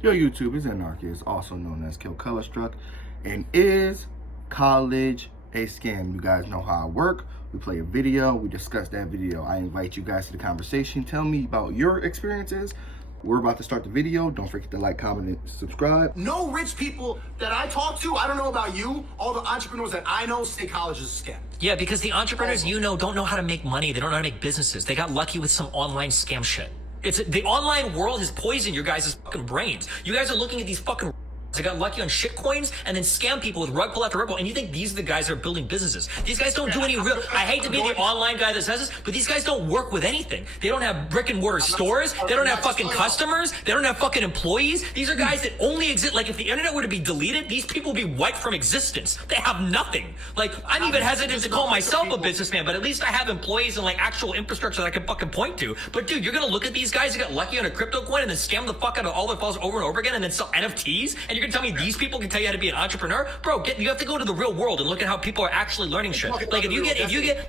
Yo, YouTube, is Anarchious, also known as Kill Color Struck, and is college a scam? You guys know how I work. We play a video, we discuss that video. I invite you guys to the conversation. Tell me about your experiences. We're about to start the video. Don't forget to like, comment, and subscribe. No rich people that I talk to, I don't know about you, all the entrepreneurs that I know say college is a scam. Yeah, because the entrepreneurs you know don't know how to make money. They don't know how to make businesses. They got lucky with some online scam shit. The online world has poisoned your guys' fucking brains. You guys are looking at these fucking they got lucky on shit coins and then scam people with rug pull after rug pull, and you think these are the guys that are building businesses. These guys don't do any real, I hate to be the online guy that says this, but these guys don't work with anything. They don't have brick and mortar stores. They don't have fucking customers. They don't have fucking employees. These are guys that only exist, like if the internet were to be deleted, these people would be wiped from existence. They have nothing. Like, I'm even hesitant to call myself a businessman, but at least I have employees and like actual infrastructure that I can fucking point to. But dude, you're gonna look at these guys who got lucky on a crypto coin and then scam the fuck out of all their files over and over again and then sell NFTs, and you're gonna tell me these people can tell you how to be an entrepreneur? Bro, you have to go to the real world and look at how people are actually learning shit. Like if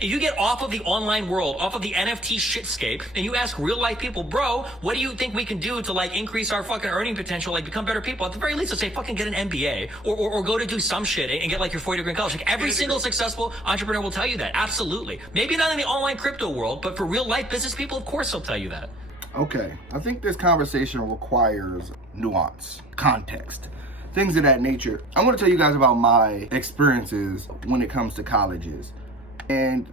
you get off of the online world, off of the NFT shitscape, and you ask real life people, bro, what do you think we can do to like increase our fucking earning potential, like become better people? At the very least, let's say fucking get an MBA or go to do some shit and get like your 4-year degree in college. Like every single successful entrepreneur will tell you that. Absolutely. Maybe not in the online crypto world, but for real life business people, of course they'll tell you that. Okay, I think this conversation requires nuance, context, things of that nature. I'm going to tell you guys about my experiences when it comes to colleges. And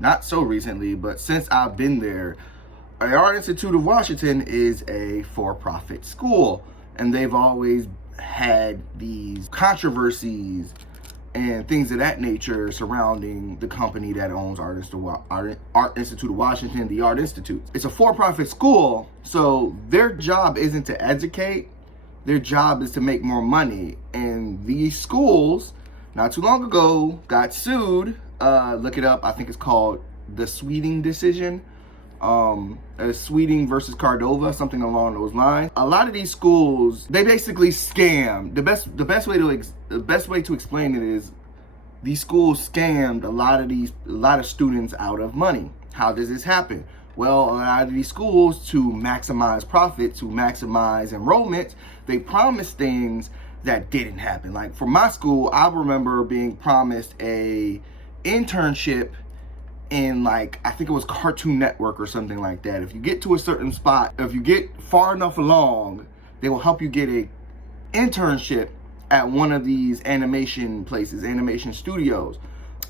not so recently, but since I've been there, the Art Institute of Washington is a for-profit school. And they've always had these controversies and things of that nature surrounding the company that owns Art Institute of Washington, the Art Institute. It's a for-profit school, so their job isn't to educate. Their job is to make more money. And these schools, not too long ago, got sued. Look it up. I think it's called the Sweeting decision. Sweeting versus Cordova, something along those lines. A lot of these schools, they basically scam. The best way to explain it is these schools scammed a lot of students out of money. How does this happen? Well, a lot of these schools, to maximize profit, to maximize enrollment, they promised things that didn't happen. Like for my school, I remember being promised a internship in like, I think it was Cartoon Network or something like that. If you get to a certain spot, if you get far enough along, they will help you get a internship at one of these animation places, animation studios.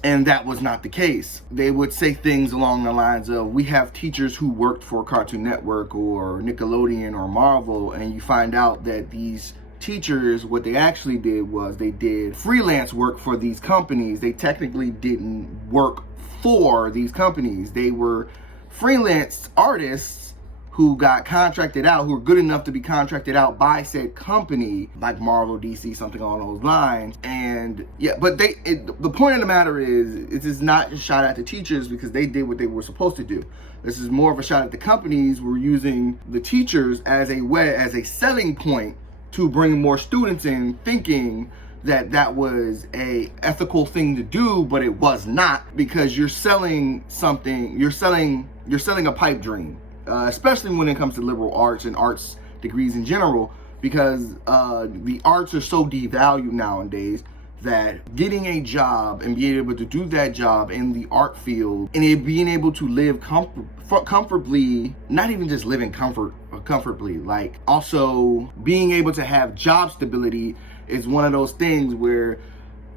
And that was not the case. They would say things along the lines of, we have teachers who worked for Cartoon Network or Nickelodeon or Marvel, and you find out that these teachers, what they actually did was they did freelance work for these companies. They technically didn't work for these companies. They were freelance artists who got contracted out, who were good enough to be contracted out by said company, like Marvel, DC, something along those lines. And yeah, but the point of the matter is, it is not a shot at the teachers because they did what they were supposed to do. This is more of a shot at the companies who were using the teachers as a selling point to bring more students in, thinking that was a ethical thing to do, but it was not, because you're selling something, you're selling a pipe dream. Especially when it comes to liberal arts and arts degrees in general, because the arts are so devalued nowadays that getting a job and being able to do that job in the art field and being able to live comfortably, not even just living comfortably, like also being able to have job stability is one of those things where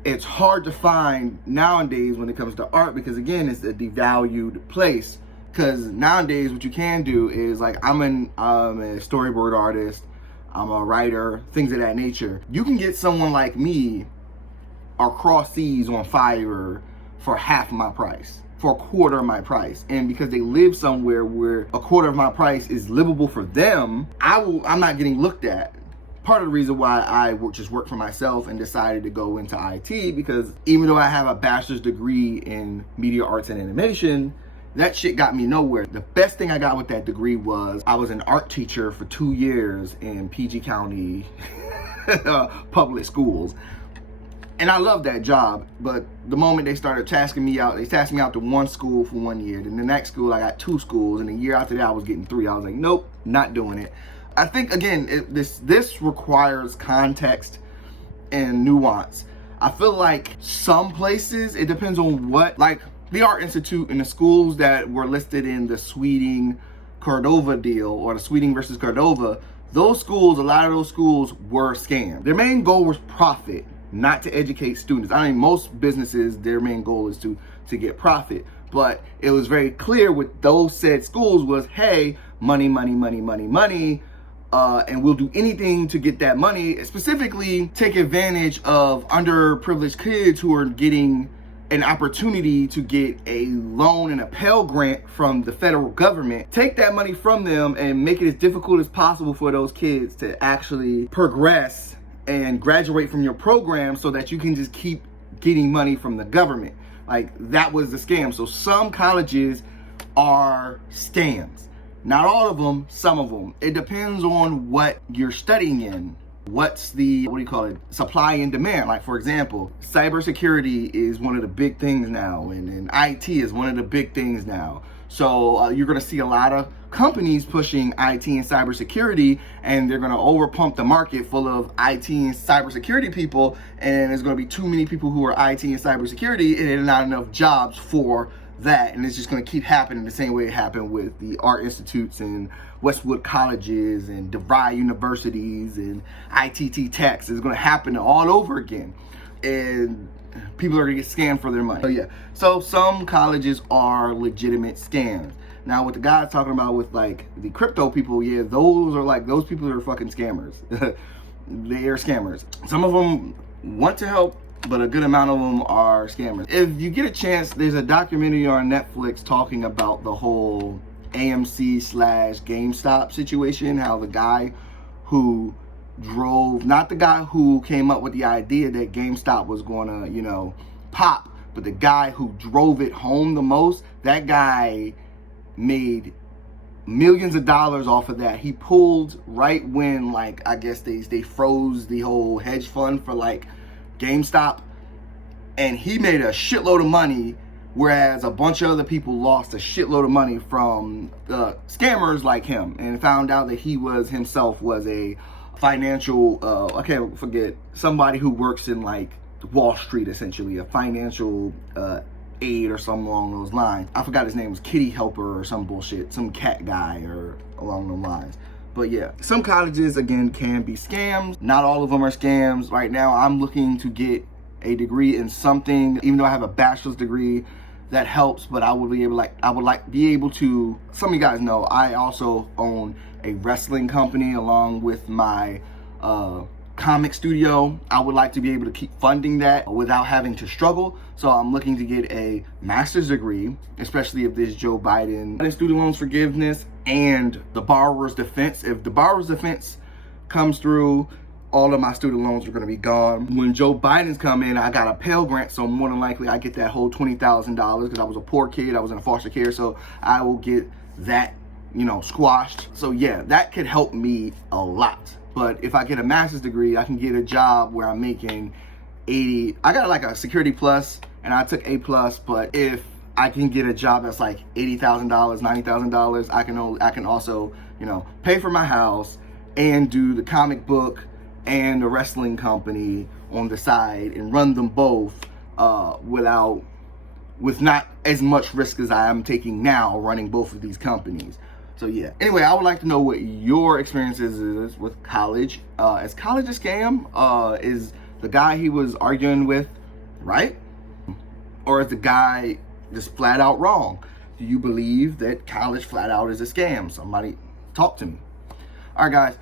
it's hard to find nowadays when it comes to art, because again, it's a devalued place. Because nowadays, what you can do is, like, I'm a storyboard artist, I'm a writer, things of that nature. You can get someone like me across seas on Fiverr for half my price, for a quarter of my price. And because they live somewhere where a quarter of my price is livable for them, I'm not getting looked at. Part of the reason why I just worked for myself and decided to go into IT, because even though I have a bachelor's degree in media arts and animation, that shit got me nowhere. The best thing I got with that degree was I was an art teacher for 2 years in PG County public schools. And I loved that job, but the moment they started tasking me out, they tasked me out to one school for 1 year. Then the next school, I got 2 schools, and a year after that, I was getting 3. I was like, nope, not doing it. I think, again, this requires context and nuance. I feel like some places, it depends on what, like the Art Institute and the schools that were listed in the Sweeting-Cordova deal, or the Sweeting versus Cordova, those schools, a lot of those schools were scams. Their main goal was profit, not to educate students. I mean, most businesses, their main goal is to get profit. But it was very clear with those said schools was, hey, money, money, money, money, money, and we'll do anything to get that money, specifically take advantage of underprivileged kids who are getting an opportunity to get a loan and a Pell Grant from the federal government. Take that money from them and make it as difficult as possible for those kids to actually progress and graduate from your program so that you can just keep getting money from the government. Like, that was the scam. So some colleges are scams. Not all of them, some of them. It depends on what you're studying in. What's the, supply and demand. Like, for example, cybersecurity is one of the big things now, and IT is one of the big things now. So you're gonna see a lot of companies pushing IT and cybersecurity, and they're gonna overpump the market full of IT and cybersecurity people, and there's gonna be too many people who are IT and cybersecurity, and there's not enough jobs for that, and it's just going to keep happening the same way it happened with the art institutes and Westwood colleges and DeVry universities and ITT Techs. It's going to happen all over again, and people are going to get scammed for their money. So yeah, so some colleges are legitimate scams. Now, what the guy's talking about with like the crypto people, yeah, those people are fucking scammers. They are scammers. Some of them want to help, but a good amount of them are scammers. If you get a chance, there's a documentary on Netflix talking about the whole AMC/GameStop situation, how the guy who drove, not the guy who came up with the idea that GameStop was gonna, pop, but the guy who drove it home the most, that guy made millions of dollars off of that. He pulled right when, like, I guess they froze the whole hedge fund for like GameStop, and he made a shitload of money, whereas a bunch of other people lost a shitload of money from scammers like him, and found out that he himself was a financial, I can't forget, somebody who works in like Wall Street, essentially, a financial aid or something along those lines. I forgot his name, was Kitty Helper or some bullshit, some cat guy or along those lines. But yeah, some colleges, again, can be scams. Not all of them are scams. Right now, I'm looking to get a degree in something, even though I have a bachelor's degree, that helps, but I would be able to, some of you guys know, I also own a wrestling company along with my comic studio. I would like to be able to keep funding that without having to struggle. So I'm looking to get a master's degree, especially if there's Joe Biden student loans forgiveness and the borrower's defense. If the borrower's defense comes through, all of my student loans are going to be gone. When Joe Biden's come in, I got a Pell Grant, so more than likely I get that whole $20,000 because I was a poor kid, I was in foster care, so I will get that, squashed. So yeah, that could help me a lot. But if I get a master's degree, I can get a job where I'm making 80. I got like a Security Plus, and I took A+, but if I can get a job that's like $80,000, $90,000, I can also, pay for my house and do the comic book and the wrestling company on the side and run them both with not as much risk as I am taking now running both of these companies. So yeah, anyway, I would like to know what your experiences is with college. Is college a scam? Is the guy he was arguing with right? Or is the guy just flat out wrong? Do you believe that college flat out is a scam? Somebody talk to me. All right, guys.